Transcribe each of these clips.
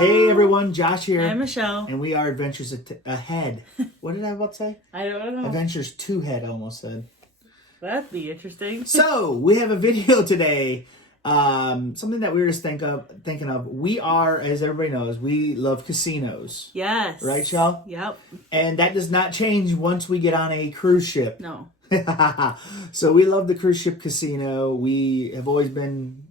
Hey everyone, Josh here. I'm Michelle. And we are Adventures Ahead. What did I about to say? I don't know. Adventures 2 Head, I almost said. That'd be interesting. So, we have a video today. Something that we were just thinking of. We are, as everybody knows, we love casinos. Yes. Right, Shell? Yep. And that does not change once we get on a cruise ship. No. So we love the cruise ship casino. We have always been,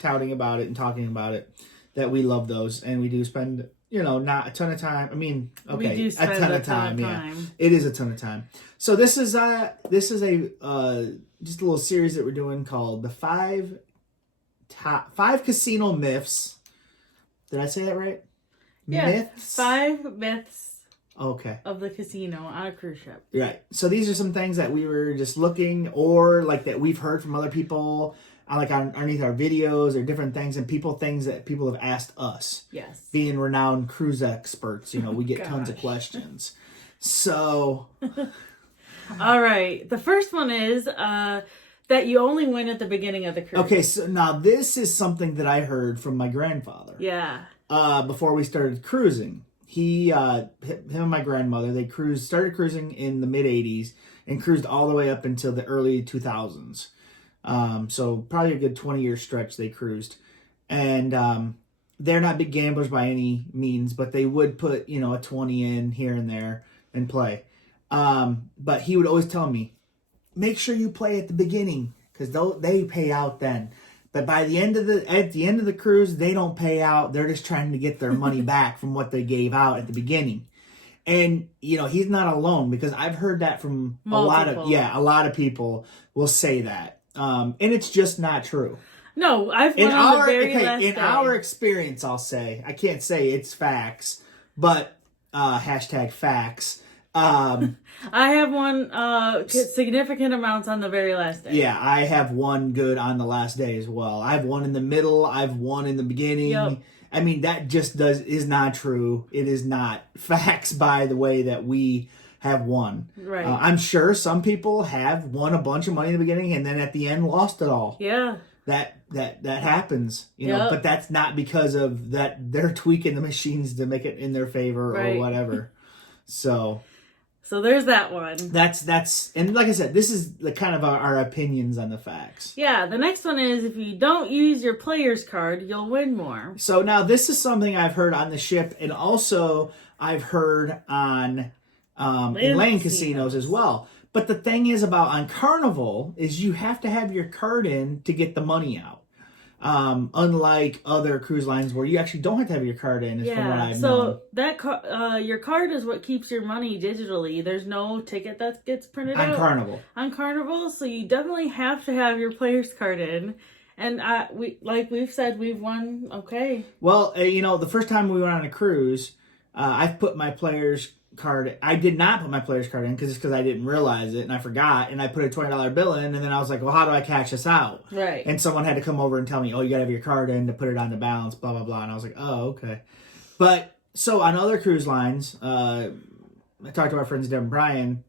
touting about it and talking about it, that we love those. And we do spend, not a ton of time. I mean, okay, we do spend a ton of time. Yeah, it is a ton of time. So this is a just a little series that we're doing called the five casino myths. Did I say that right? Yeah. Myths? 5 myths. Okay. Of the casino on a cruise ship. Right. So these are some things that we were just looking, or like that we've heard from other people, like underneath our videos or different things, and things that people have asked us. Yes. Being renowned cruise experts, we get tons of questions. So. All right. The first one is that you only win at the beginning of the cruise. Okay. So now this is something that I heard from my grandfather. Yeah. Before we started cruising. Him and my grandmother, they started cruising in the mid 80s and cruised all the way up until the early 2000s. So probably a good 20-year stretch they cruised. And they're not big gamblers by any means, but they would put, a 20 in here and there and play. But he would always tell me, make sure you play at the beginning because they pay out then. But by the end of the cruise, they don't pay out. They're just trying to get their money back from what they gave out at the beginning. And he's not alone, because I've heard that from a lot of people will say that. And it's just not true. No, I've won on the very last day. In our experience, I'll say, I can't say it's facts, but hashtag facts. I have won significant amounts on the very last day. Yeah, I have won good on the last day as well. I've won in the middle. I've won in the beginning. Yep. I mean, that just is not true. It is not facts by the way that we have won. Right. I'm sure some people have won a bunch of money in the beginning and then at the end lost it all. Yeah. That happens, but that's not because of that they're tweaking the machines to make it in their favor or whatever. So there's that one. That's and like I said, this is the kind of our opinions on the facts. Yeah, the next one is if you don't use your player's card, you'll win more. So now this is something I've heard on the ship, and also I've heard on in land casinos as well. But the thing is about on Carnival is you have to have your card in to get the money out. Unlike other cruise lines where you actually don't have to have your card in, from what I've known. So your card is what keeps your money digitally. There's no ticket that gets printed out. On Carnival, so you definitely have to have your player's card in. And we've said, we've won okay. Well, the first time we went on a cruise, I've put my player's card. I did not put my player's card in because I didn't realize it and I forgot, and I put a $20 bill in, and then I was like, well, how do I cash this out? Right. And someone had to come over and tell me, oh, you gotta have your card in to put it on the balance, blah blah blah. And I was like, oh, okay. But so on other cruise lines, I talked to our friends Deb and Brian,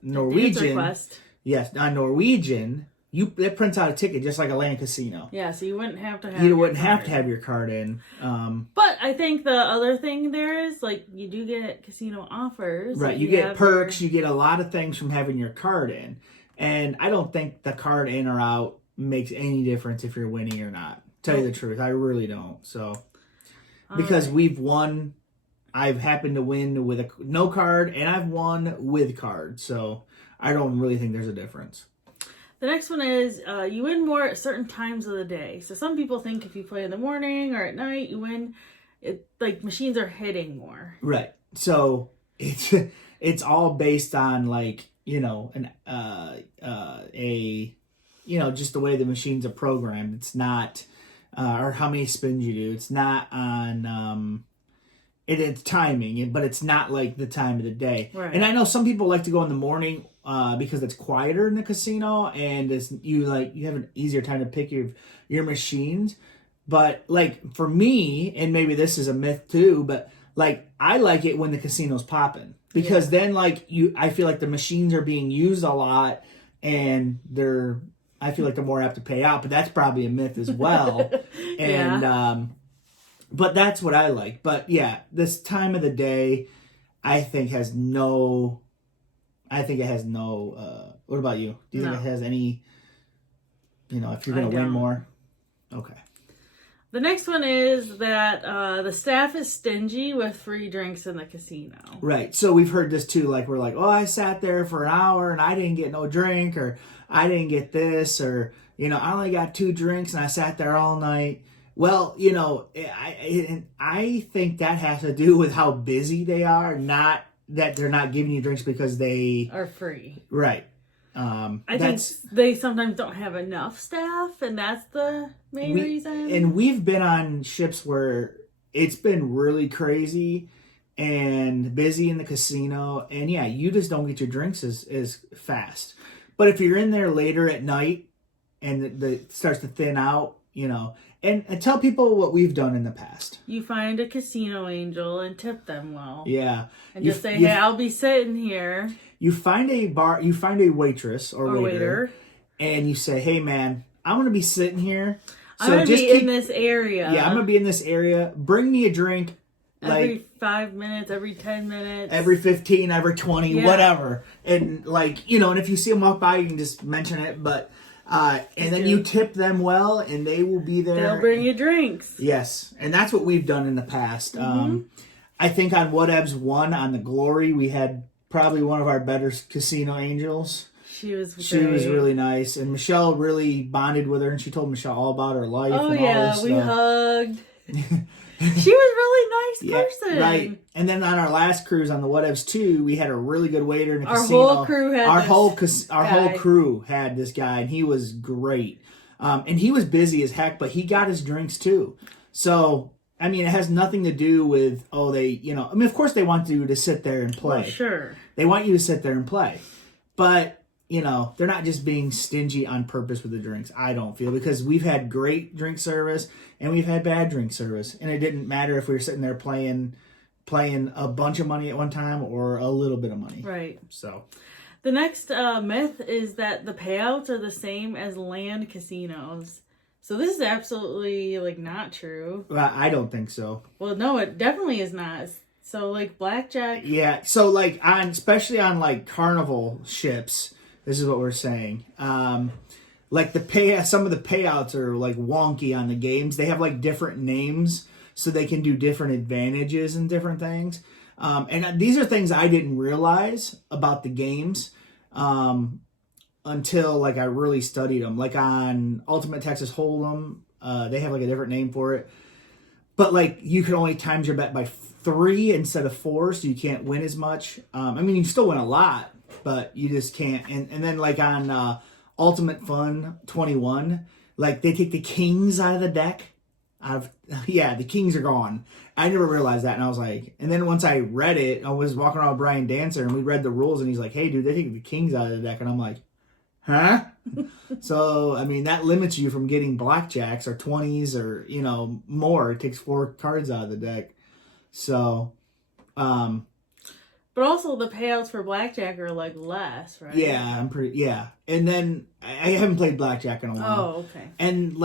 Norwegian. Yes, on Norwegian, it prints out a ticket just like a land casino. Yeah, so you wouldn't have to have. To have your card in. But I think the other thing there is you do get casino offers. Right, you get perks. You get a lot of things from having your card in, and I don't think the card in or out makes any difference if you're winning or not. Tell you the truth, I really don't. So because we've won, I've happened to win with no card, and I've won with card. So I don't really think there's a difference. The next one is you win more at certain times of the day. So some people think if you play in the morning or at night, you win. Machines are hitting more. Right. So it's all based on just the way the machines are programmed. It's not or how many spins you do. It's not on it's timing, but it's not like the time of the day. Right. And I know some people like to go in the morning because it's quieter in the casino, and you have an easier time to pick your machines. But for me, and maybe this is a myth too, but I like it when the casino's popping, because then I feel like the machines are being used a lot, and I feel like they're more apt to pay out. But that's probably a myth as well. And But that's what I like. But yeah, this time of the day, I think has no. I think it has no. What about you? Do you think it has any? If you're gonna win more. Okay. The next one is that the staff is stingy with free drinks in the casino. Right. So we've heard this too. Like we're like, oh, I sat there for an hour and I didn't get no drink, or I didn't get this, or I only got 2 drinks and I sat there all night. Well, I think that has to do with how busy they are, not that they're not giving you drinks because they are free. Right. I think they sometimes don't have enough staff, and that's the main reason. And we've been on ships where it's been really crazy and busy in the casino, and yeah, you just don't get your drinks as fast. But if you're in there later at night and it starts to thin out, and tell people what we've done in the past. You find a casino angel and tip them well. Yeah. And just say, hey, I'll be sitting here. You find a waitress or waiter, and you say, hey, man, I'm going to be sitting here. I'm going to be in this area. Yeah, I'm going to be in this area. Bring me a drink. Every 5 minutes, every 10 minutes. Every 15, every 20, whatever. And and if you see them walk by, you can just mention it. But, and then you tip them well, and they will be there. They'll bring you drinks. Yes, and that's what we've done in the past. Mm-hmm. I think on Whatevs 1, on the Glory, we had probably one of our better casino angels. She was really nice, and Michelle really bonded with her, and she told Michelle all about her life. Oh and yeah, all this we stuff. hugged. She was a really nice person. Right. And then on our last cruise on the Whatevs 2, we had a really good waiter in the our casino. Whole crew had our whole crew had this guy, and he was great. And he was busy as heck, but he got his drinks too. So I mean, it has nothing to do with, of course they want you to sit there and play. Well, sure. They want you to sit there and play. But, they're not just being stingy on purpose with the drinks, I don't feel, because we've had great drink service and we've had bad drink service. And it didn't matter if we were sitting there playing a bunch of money at one time or a little bit of money. Right. So the next myth is that the payouts are the same as land casinos. So this is absolutely, not true. Well, I don't think so. Well, no, it definitely is not. So, blackjack... Yeah, so, especially on, Carnival ships, this is what we're saying. Some of the payouts are, wonky on the games. They have, different names, so they can do different advantages and different things. And these are things I didn't realize about the games. Until I really studied them. On Ultimate Texas Hold'em, they have a different name for it. But you can only times your bet by 3 instead of 4, so you can't win as much. I mean, you can still win a lot, but you just can't. And then on Ultimate Fun 21, they take the kings out of the deck. The kings are gone. I never realized that, and I was like, and then once I read it, I was walking around with Brian Dancer, and we read the rules, and he's like, hey, dude, they take the kings out of the deck, and I'm like, huh? So, I mean, that limits you from getting blackjacks or 20s or, more. It takes 4 cards out of the deck. So, but also the payouts for blackjack are less, right? Yeah. And then I haven't played blackjack in a while. Oh, okay. And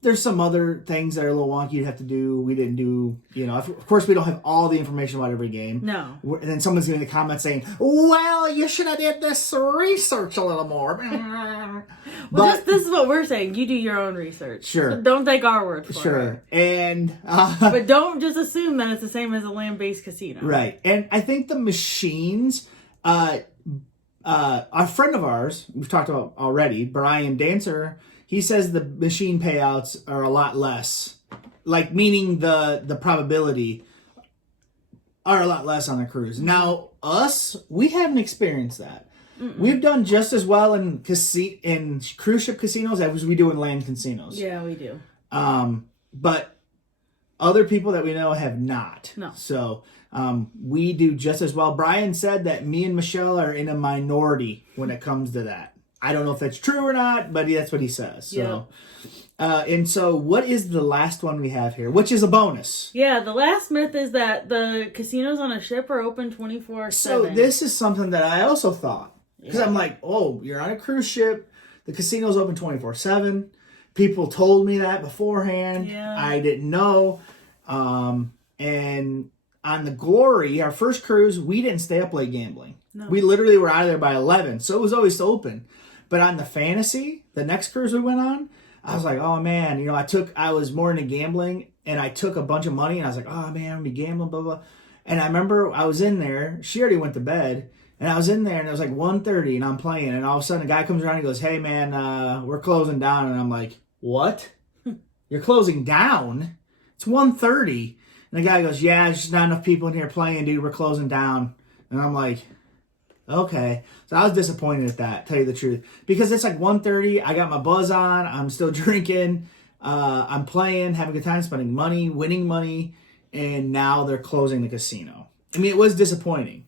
there's some other things that are a little wonky you'd have to do. We didn't do, of course we don't have all the information about every game. No. And then someone's going to comment saying, well, you should have did this research a little more. Well, this is what we're saying. You do your own research. Sure. Don't take our word for it. Sure. And but don't just assume that it's the same as a land-based casino. Right. And I think the machines, a friend of ours, we've talked about already, Brian Dancer, he says the machine payouts are a lot less, meaning the probability are a lot less on the cruise. Now, we haven't experienced that. Mm-mm. We've done just as well in cruise ship casinos as we do in land casinos. Yeah, we do. But other people that we know have not. No. So we do just as well. Brian said that me and Michelle are in a minority when it comes to that. I don't know if that's true or not, but that's what he says. So, and so what is the last one we have here, which is a bonus? Yeah, the last myth is that the casinos on a ship are open 24/7. So this is something that I also thought. Because I'm like, oh, you're on a cruise ship. The casino's open 24/7. People told me that beforehand. Yeah. I didn't know. And on the Glory, our first cruise, we didn't stay up late gambling. No. We literally were out of there by 11, so it was always open. But on the Fantasy, the next cruise we went on, I was like, oh man, you know, I was more into gambling, and I took a bunch of money, and I was like, oh man, I'm gonna be gambling, blah, blah. And I remember I was in there, she already went to bed, and I was in there, and it was like 1:30, and I'm playing, and all of a sudden a guy comes around and goes, hey man, we're closing down. And I'm like, what? You're closing down? It's 1:30. And the guy goes, yeah, there's just not enough people in here playing, dude, we're closing down. And I'm like, okay. So I was disappointed at that, tell you the truth. Because it's like 1:30, I got my buzz on, I'm still drinking, I'm playing, having a good time, spending money, winning money, and now they're closing the casino. I mean, it was disappointing.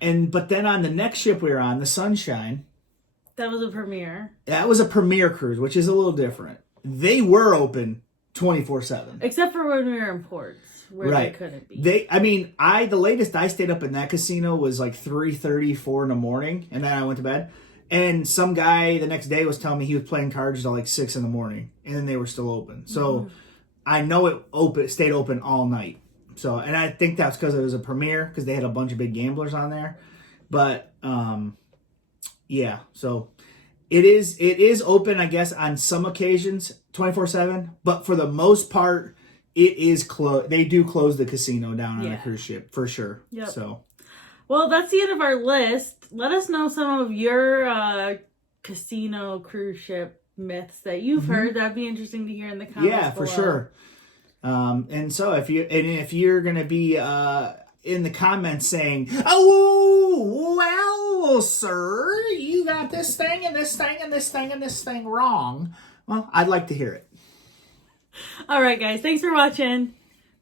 But then on the next ship we were on, the Sunshine. That was a premiere. That was a premiere cruise, which is a little different. They were open 24/7. Except for when we were in ports. Where right. They couldn't be. The latest I stayed up in that casino was like 3:30, 4 in the morning, and then I went to bed. And some guy the next day was telling me he was playing cards till like 6 in the morning, and then they were still open. So I know it stayed open all night. So, and I think that's because it was a premiere, because they had a bunch of big gamblers on there. But yeah, so it is open, I guess, on some occasions 24/7, but for the most part, it is closed. They do close the casino down on a cruise ship for sure. Yep. So, well, that's the end of our list. Let us know some of your casino cruise ship myths that you've heard. That'd be interesting to hear in the comments. Yeah, for below. sure. And so if you're gonna be in the comments saying, "Oh, well, sir, you got this thing and this thing and this thing and this thing wrong," well, I'd like to hear it. All right, guys. Thanks for watching.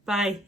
Bye.